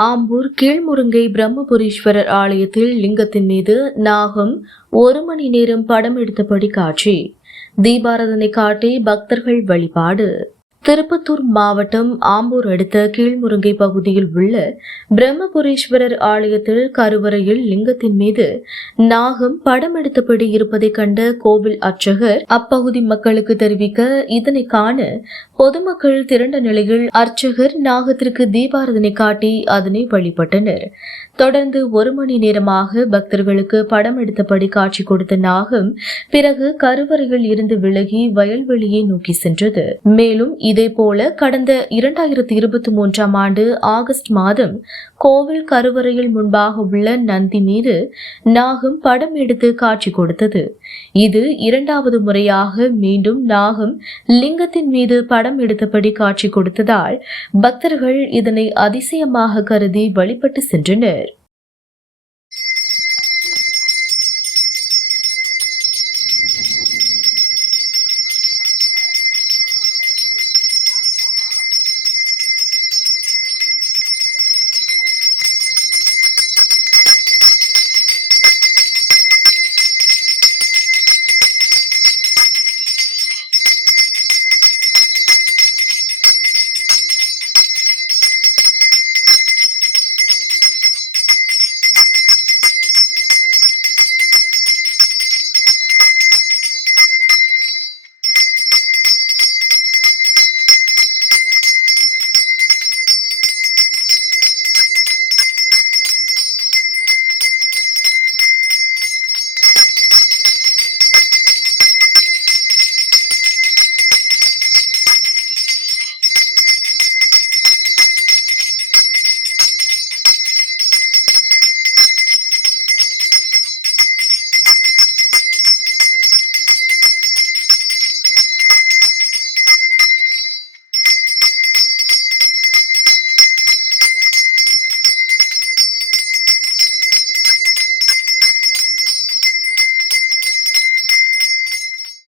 ஆம்பூர் கீழ்முருங்கை பிரம்மபுரீஸ்வரர் ஆலயத்தில் லிங்கத்தின் மீது நாகம் ஒரு மணி நேரம் படம் எடுத்தபடி காட்சி. தீபாரதனை காட்டி பக்தர்கள் வழிபாடு. திருப்பத்தூர் மாவட்டம் ஆம்பூர் அடுத்த கீழ்முருங்கை பகுதியில் உள்ள பிரம்மபுரீஸ்வரர் ஆலயத்தில் கருவறையில் லிங்கத்தின் மீது நாகம் படம் எடுத்தபடி இருப்பதை கண்ட கோவில் அர்ச்சகர் அப்பகுதி மக்களுக்கு தெரிவிக்க இதனை காண பொதுமக்கள் திரண்ட நிலையில் அர்ச்சகர் நாகத்திற்கு தீபாரதனை காட்டி அதனை வழிபட்டனர். தொடர்ந்து ஒரு மணி நேரமாக பக்தர்களுக்கு படம் எடுத்தபடி காட்சி கொடுத்த நாகம் பிறகு கருவறையில் இருந்து விலகி வயல்வெளியை நோக்கி சென்றது. மேலும் இதேபோல கடந்த இரண்டாயிரத்தி இருபத்தி மூன்றாம் ஆண்டு ஆகஸ்ட் மாதம் கோவில் கருவறையில் முன்பாக உள்ள நந்தி மீது நாகம் படம் எடுத்து காட்சி கொடுத்தது. இது இரண்டாவது முறையாக மீண்டும் நாகம் லிங்கத்தின் மீது படம் எடுத்தபடி காட்சி கொடுத்ததால் பக்தர்கள் இதனை அதிசயமாக கருதி வழிபட்டு சென்றனர்.